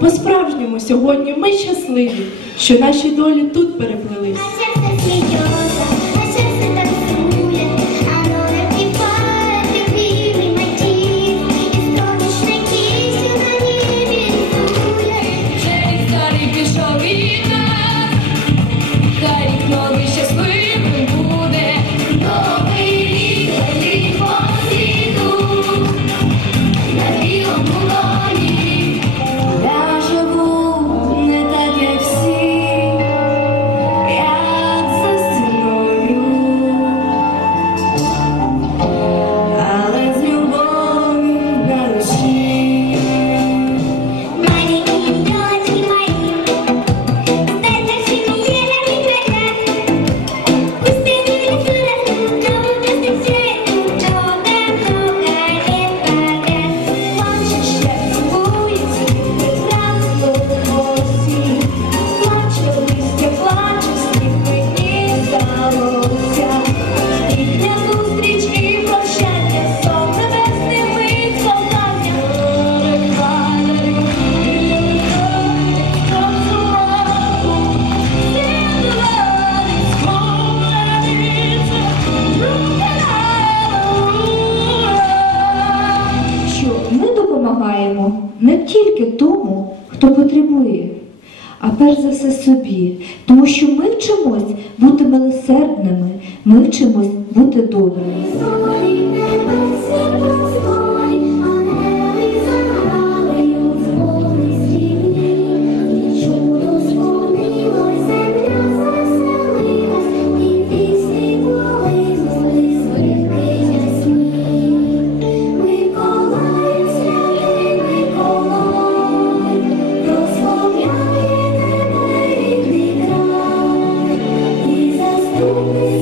По-справжньому сьогодні ми щасливі, що наші долі тут переплились. не тільки тому, хто потребує, а перш за все собі, тому що ми вчимось бути милосердними, ми вчимось бути добрими. Lord.